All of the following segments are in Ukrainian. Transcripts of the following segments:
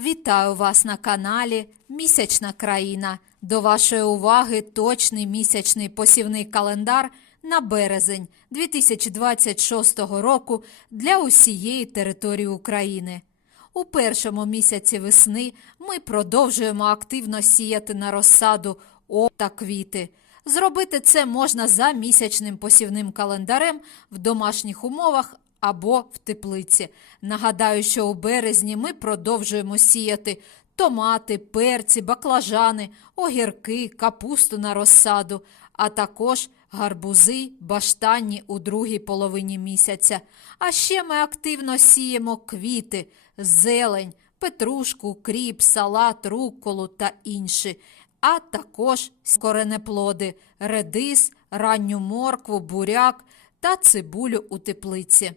Вітаю вас на каналі Місячна країна. До вашої уваги точний місячний посівний календар на березень 2026 року для усієї території України. У першому місяці весни ми продовжуємо активно сіяти на розсаду о та квіти. Зробити це можна за місячним посівним календарем в домашніх умовах або в теплиці. Нагадаю, що у березні ми продовжуємо сіяти томати, перці, баклажани, огірки, капусту на розсаду, а також гарбузи, баштанні у другій половині місяця. А ще ми активно сіємо квіти, зелень, петрушку, кріп, салат, рукколу та інші, а також коренеплоди, редис, ранню моркву, буряк та цибулю у теплиці.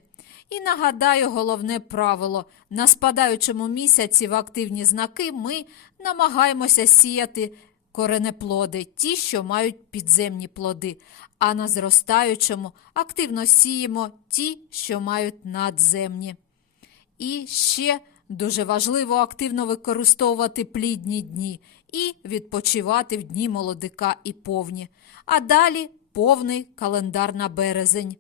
І нагадаю головне правило: на спадаючому місяці в активні знаки ми намагаємося сіяти коренеплоди, ті, що мають підземні плоди, а на зростаючому активно сіємо ті, що мають надземні. І ще дуже важливо активно використовувати плідні дні і відпочивати в дні молодика і повні. А далі повний календар на березень.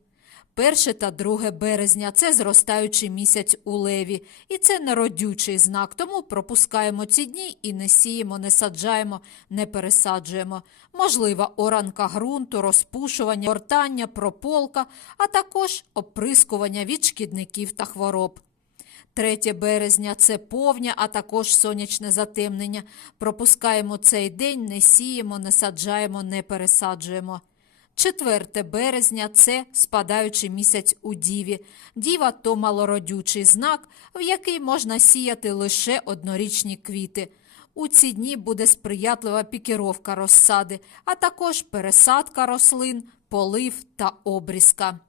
Перше та 2 березня це зростаючий місяць у леві, і це народючий знак, тому пропускаємо ці дні і не сіємо, не саджаємо, не пересаджуємо. Можлива оранка ґрунту, розпушування, гортання, прополка, а також оприскування від шкідників та хвороб. 3 березня це повня, а також сонячне затемнення. Пропускаємо цей день, не сіємо, не саджаємо, не пересаджуємо. 4 березня це спадаючий місяць у Діві. Діва то малородючий знак, в який можна сіяти лише однорічні квіти. У ці дні буде сприятлива пікіровка розсади, а також пересадка рослин, полив та обрізка.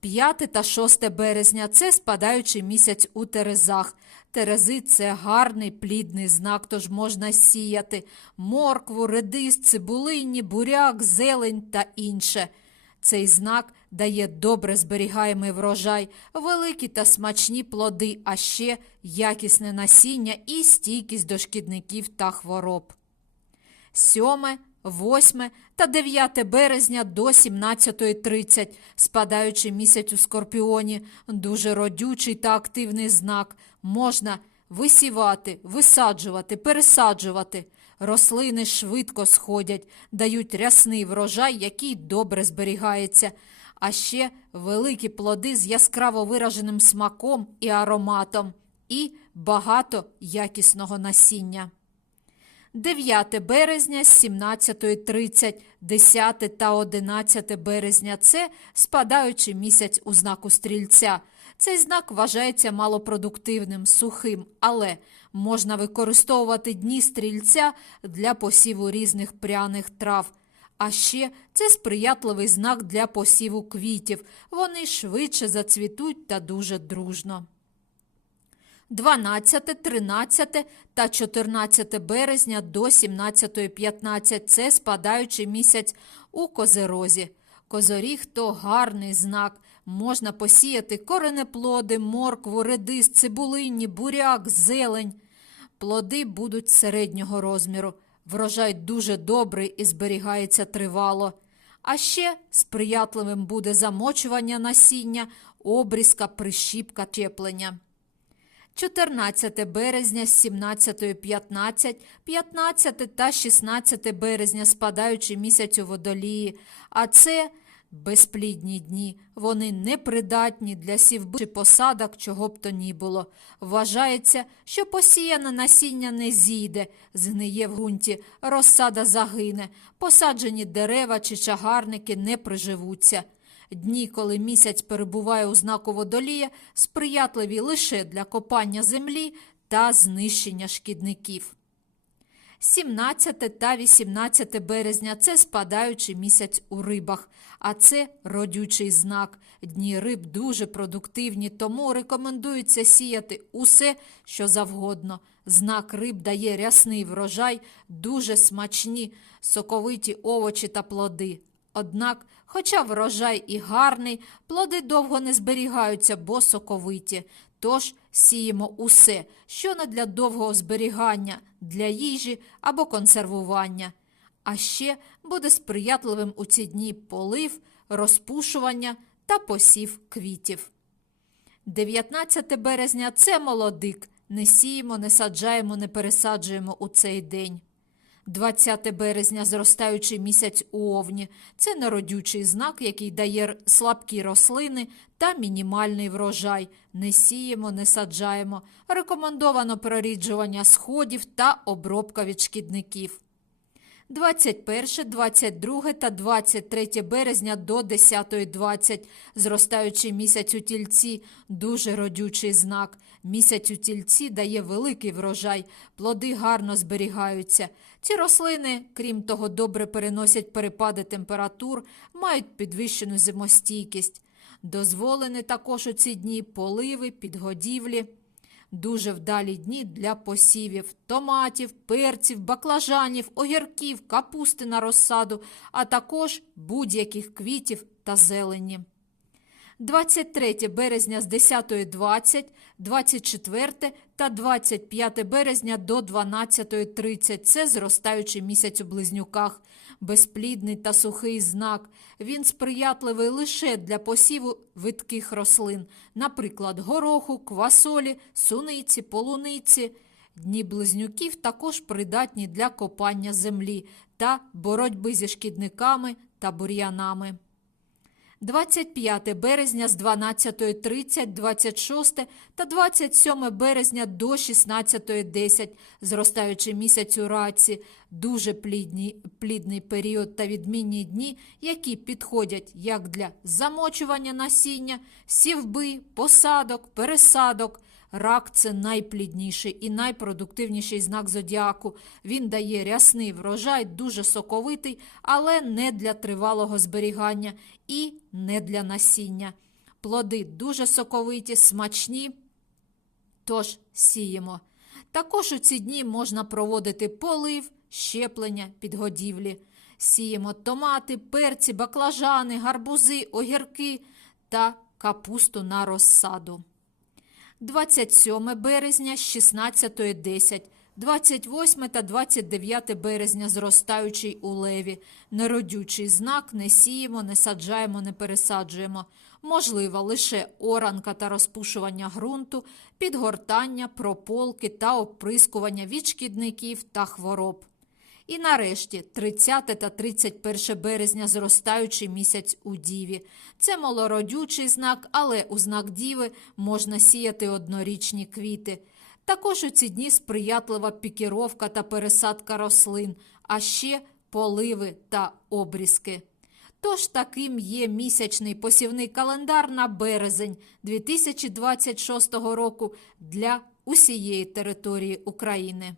5 та 6 березня це спадаючий місяць у Терезах. Терези це гарний плідний знак, тож можна сіяти моркву, редис, цибулині, буряк, зелень та інше. Цей знак дає добре зберігаємий врожай, великі та смачні плоди, а ще якісне насіння і стійкість до шкідників та хвороб. 7, 8 та 9 березня до 17.30, спадаючий місяць у Скорпіоні, дуже родючий та активний знак. Можна висівати, висаджувати, пересаджувати. Рослини швидко сходять, дають рясний врожай, який добре зберігається. А ще великі плоди з яскраво вираженим смаком і ароматом, і багато якісного насіння. 9 березня з 17.30, 10 та 11 березня це спадаючий місяць у знаку стрільця. Цей знак вважається малопродуктивним, сухим, але можна використовувати дні стрільця для посіву різних пряних трав. А ще це сприятливий знак для посіву квітів. Вони швидше зацвітуть та дуже дружно. 12, 13 та 14 березня до 17.15 це спадаючий місяць у козерозі. Козоріг то гарний знак. Можна посіяти коренеплоди, моркву, редис, цибулині, буряк, зелень. Плоди будуть середнього розміру. Врожай дуже добрий і зберігається тривало. А ще сприятливим буде замочування насіння, обрізка, прищіпка, чеплення. 14 березня з 17.15, 15 та 16 березня спадаючий місяць у водолії, а це безплідні дні. Вони непридатні для сівби чи посадок, чого б то ні було. Вважається, що посіяне насіння не зійде, згниє в ґрунті, розсада загине, посаджені дерева чи чагарники не приживуться. Дні, коли місяць перебуває у знаку водолія, сприятливі лише для копання землі та знищення шкідників. 17 та 18 березня це спадаючий місяць у рибах, а це родючий знак. Дні риб дуже продуктивні, тому рекомендується сіяти усе, що завгодно. Знак риб дає рясний врожай, дуже смачні, соковиті овочі та плоди. Однак, хоча врожай і гарний, плоди довго не зберігаються, бо соковиті. Тож сіємо усе, що не для довгого зберігання, для їжі або консервування. А ще буде сприятливим у ці дні полив, розпушування та посів квітів. 19 березня це молодик. Не сіємо, не саджаємо, не пересаджуємо у цей день. 20 березня зростаючий місяць у овні. Це народючий знак, який дає слабкі рослини та мінімальний врожай. Не сіємо, не саджаємо. Рекомендовано проріджування сходів та обробка від шкідників. 21, 22 та 23 березня до 10.20. Зростаючий місяць у тільці – дуже родючий знак. Місяць у тільці дає великий врожай, плоди гарно зберігаються. Ці рослини, крім того, добре переносять перепади температур, мають підвищену зимостійкість. Дозволені також у ці дні поливи, підгодівлі. Дуже вдалі дні для посівів томатів, перців, баклажанів, огірків, капусти на розсаду, а також будь-яких квітів та зелені. 23 березня з 10.20, 24 та 25 березня до 12.30 – це зростаючий місяць у близнюках. Безплідний та сухий знак. Він сприятливий лише для посіву видких рослин, наприклад, гороху, квасолі, суниці, полуниці. Дні близнюків також придатні для копання землі та боротьби зі шкідниками та бур'янами. 25 березня з 12.30, 26 та 27 березня до 16.10, зростаючи місяць у раці, дуже плідні, плідний період та відмінні дні, які підходять як для замочування насіння, сівби, посадок, пересадок. Рак це найплідніший і найпродуктивніший знак зодіаку. Він дає рясний врожай, дуже соковитий, але не для тривалого зберігання і не для насіння. Плоди дуже соковиті, смачні, тож сіємо. Також у ці дні можна проводити полив, щеплення, підгодівлі. Сіємо томати, перці, баклажани, гарбузи, огірки та капусту на розсаду. 27 березня з 16.10, 28 та 29 березня зростаючий у леві. Неродючий знак не сіємо, не саджаємо, не пересаджуємо. Можливо лише оранка та розпушування ґрунту, підгортання, прополки та оприскування від шкідників та хвороб. І нарешті 30 та 31 березня зростаючий місяць у Діві. Це малородючий знак, але у знак Діви можна сіяти однорічні квіти. Також у ці дні сприятлива пікіровка та пересадка рослин, а ще поливи та обрізки. Тож таким є місячний посівний календар на березень 2026 року для усієї території України.